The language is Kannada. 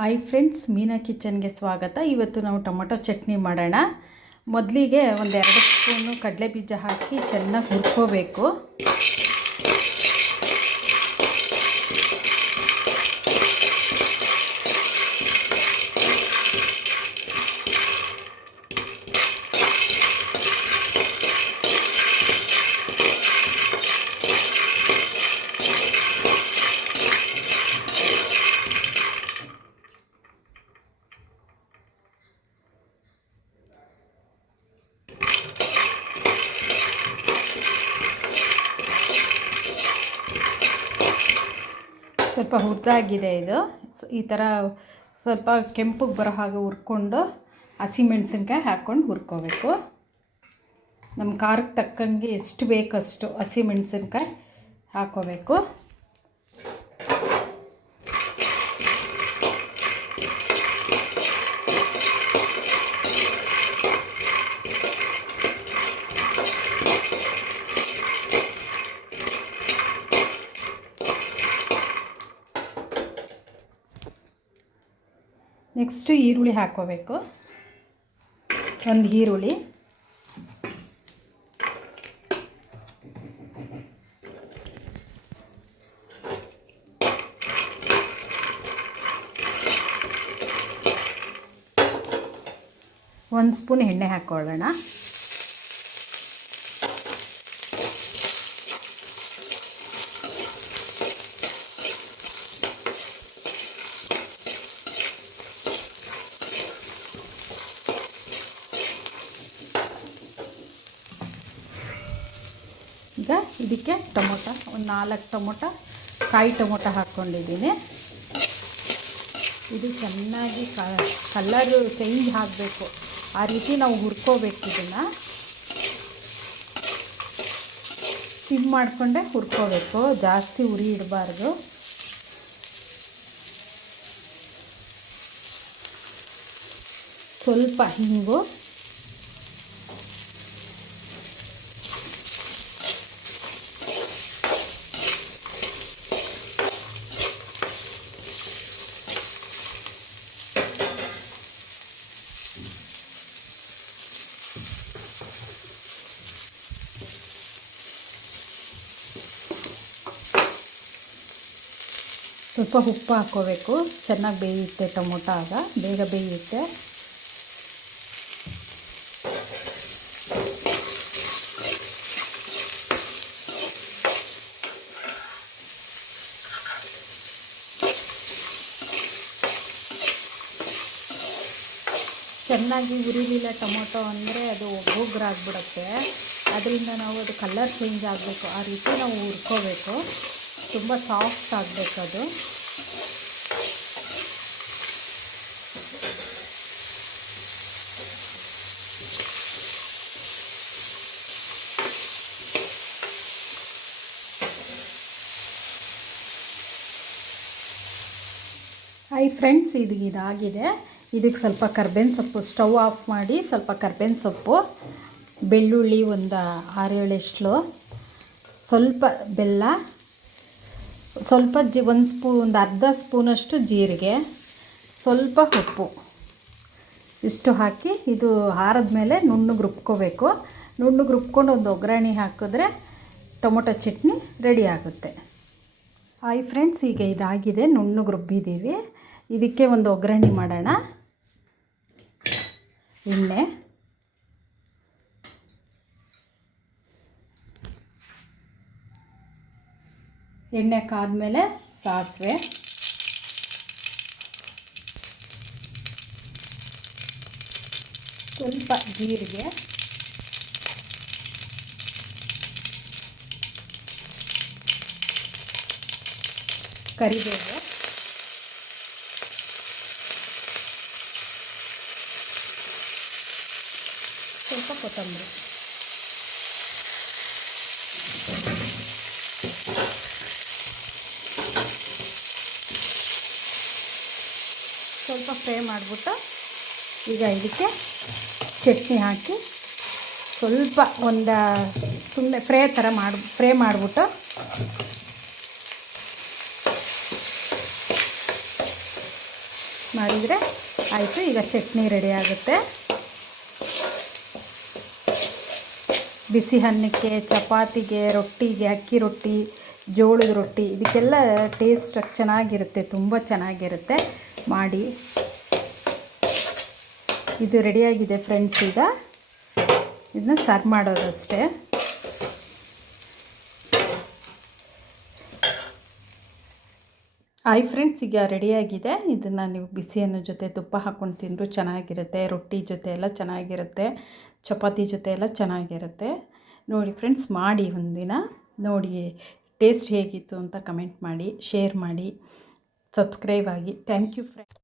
ಹಾಯ್ ಫ್ರೆಂಡ್ಸ್, ಮೀನಾ ಕಿಚನ್ಗೆ ಸ್ವಾಗತ. ಇವತ್ತು ನಾವು ಟೊಮೊಟೊ ಚಟ್ನಿ ಮಾಡೋಣ. ಮೊದಲಿಗೆ ಒಂದು 2 ಸ್ಪೂನು ಕಡಲೆ ಬೀಜ ಹಾಕಿ ಚೆನ್ನಾಗಿ ಹುರ್ಕೋಬೇಕು. ಸ್ವಲ್ಪ ಹುರಿದಾಗಿದೆ ಇದು. ಈ ಥರ ಸ್ವಲ್ಪ ಕೆಂಪಗೆ ಬರೋ ಹಾಗೆ ಹುರ್ಕೊಂಡು ಹಸಿಮೆಣ್ಸಿನ್ಕಾಯಿ ಹಾಕ್ಕೊಂಡು ಹುರ್ಕೋಬೇಕು. ನಮ್ಮ ಖಾರಕ್ಕೆ ತಕ್ಕಂಗೆ ಎಷ್ಟು ಬೇಕಷ್ಟು ಹಸಿಮೆಣ್ಸಿನ್ಕಾಯಿ ಹಾಕ್ಕೋಬೇಕು. ನೆಕ್ಸ್ಟು ಈರುಳ್ಳಿ ಹಾಕ್ಕೋಬೇಕು. ಒಂದು ಈರುಳ್ಳಿ, ಒಂದು ಸ್ಪೂನ್ ಎಣ್ಣೆ ಹಾಕ್ಕೊಳ್ಳೋಣ. ಈಗ ಇದಕ್ಕೆ ಟೊಮೊಟೊ, ಒಂದು 4 ಟೊಮೊಟೊ, ಕಾಯಿ ಟೊಮೊಟೊ ಹಾಕ್ಕೊಂಡಿದ್ದೀನಿ. ಇದು ಚೆನ್ನಾಗಿ ಕಲರು ಚೇಂಜ್ ಆಗಬೇಕು, ಆ ರೀತಿ ನಾವು ಹುರ್ಕೋಬೇಕು. ಇದನ್ನು ಸಿಮ್ ಮಾಡಿಕೊಂಡೆ ಹುರ್ಕೋಬೇಕು, ಜಾಸ್ತಿ ಉರಿ ಇಡಬಾರ್ದು. ಸ್ವಲ್ಪ ಹಿಂಗು, ಸ್ವಲ್ಪ ಉಪ್ಪು ಹಾಕ್ಕೋಬೇಕು. ಚೆನ್ನಾಗಿ ಬೇಯುತ್ತೆ ಟೊಮೊಟೊ, ಆಗ ಬೇಗ ಬೇಯುತ್ತೆ. ಚೆನ್ನಾಗಿ ಉರಿಲಿಲ್ಲ ಟೊಮೊಟೊ ಅಂದರೆ ಅದು ಒಗ್ಗರಾಗ್ಬಿಡುತ್ತೆ. ಅದರಿಂದ ನಾವು ಅದು ಕಲರ್ ಚೇಂಜ್ ಆಗಬೇಕು, ಆ ರೀತಿ ನಾವು ಹುರ್ಕೋಬೇಕು. ತುಂಬ ಸಾಫ್ಟ್ ಆಗಬೇಕು ಅದು. ಹಾಯ್ ಫ್ರೆಂಡ್ಸ್, ಇದಾಗಿದೆ. ಇದಕ್ಕೆ ಸ್ವಲ್ಪ ಕರ್ಬೇವಿನ ಸೊಪ್ಪು, ಸ್ಟವ್ ಆಫ್ ಮಾಡಿ ಸ್ವಲ್ಪ ಕರ್ಬೇವಿನ ಸೊಪ್ಪು, ಬೆಳ್ಳುಳ್ಳಿ ಒಂದು 6-7 ಎಸ್ಳು, ಸ್ವಲ್ಪ ಬೆಲ್ಲ, ಸ್ವಲ್ಪ ಒಂದು ಅರ್ಧ ಸ್ಪೂನಷ್ಟು ಜೀರಿಗೆ, ಸ್ವಲ್ಪ ಉಪ್ಪು, ಇಷ್ಟು ಹಾಕಿ ಇದು ಆರಿದ ಮೇಲೆ ನುಣ್ಣಗೆ ರುಬ್ಕೋಬೇಕು. ನುಣ್ಣಗೆ ರುಬ್ಕೊಂಡು ಒಂದು ಒಗ್ಗರಣೆ ಹಾಕಿದ್ರೆ ಟೊಮೊಟೊ ಚಟ್ನಿ ರೆಡಿ ಆಗುತ್ತೆ. ಹಾಯ್ ಫ್ರೆಂಡ್ಸ್, ಈಗ ಇದಾಗಿದೆ, ನುಣ್ಣಗೆ ರುಬ್ಬಿದ್ದೀವಿ. ಇದಕ್ಕೆ ಒಂದು ಒಗ್ಗರಣೆ ಮಾಡೋಣ. ಎಣ್ಣೆ ಕಾದ್ಮೇಲೆ ಸಾಸಿವೆ, ಸ್ವಲ್ಪ ಜೀರಿಗೆ, ಕರಿಬೇವು, ಸ್ವಲ್ಪ ಕೊತ್ತಂಬರಿ, ಸ್ವಲ್ಪ ಫ್ರೈ ಮಾಡಿಬಿಟ್ಟು ಈಗ ಇದಕ್ಕೆ ಚಟ್ನಿ ಹಾಕಿ ಸ್ವಲ್ಪ ಒಂದು ಸುಮ್ಮನೆ ಫ್ರೈ ಮಾಡಿಬಿಟ್ಟು ಮಾಡಿದರೆ ಆಯಿತು. ಈಗ ಚಟ್ನಿ ರೆಡಿ ಆಗುತ್ತೆ. ಬಿಸಿ ಅನ್ನಕ್ಕೆ, ಚಪಾತಿಗೆ, ರೊಟ್ಟಿಗೆ, ಅಕ್ಕಿ ರೊಟ್ಟಿ, ಜೋಳದ ರೊಟ್ಟಿ, ಇದಕ್ಕೆಲ್ಲ ಟೇಸ್ಟ್ ಚೆನ್ನಾಗಿರುತ್ತೆ, ತುಂಬ ಚೆನ್ನಾಗಿರುತ್ತೆ. ಮಾಡಿ. ಇದು ರೆಡಿಯಾಗಿದೆ ಫ್ರೆಂಡ್ಸ್. ಈಗ ಇದನ್ನ ಸರ್ವ್ ಮಾಡೋದಷ್ಟೇ. ಹಾಯ್ ಫ್ರೆಂಡ್ಸ್, ಈಗ ರೆಡಿಯಾಗಿದೆ. ಇದನ್ನು ನೀವು ಬಿಸಿ ಅನ್ನೋ ಜೊತೆ ತುಪ್ಪ ಹಾಕ್ಕೊಂಡು ತಿಂದರೂ ಚೆನ್ನಾಗಿರುತ್ತೆ. ರೊಟ್ಟಿ ಜೊತೆ ಎಲ್ಲ ಚೆನ್ನಾಗಿರುತ್ತೆ, ಚಪಾತಿ ಜೊತೆ ಎಲ್ಲ ಚೆನ್ನಾಗಿರುತ್ತೆ. ನೋಡಿ ಫ್ರೆಂಡ್ಸ್, ಮಾಡಿ ಒಂದಿನ ನೋಡಿ ಟೇಸ್ಟ್ ಹೇಗಿತ್ತು ಅಂತ ಕಮೆಂಟ್ ಮಾಡಿ, ಶೇರ್ ಮಾಡಿ, ಸಬ್ಸ್ಕ್ರೈಬ್ ಆಗಿ. Thank you friends.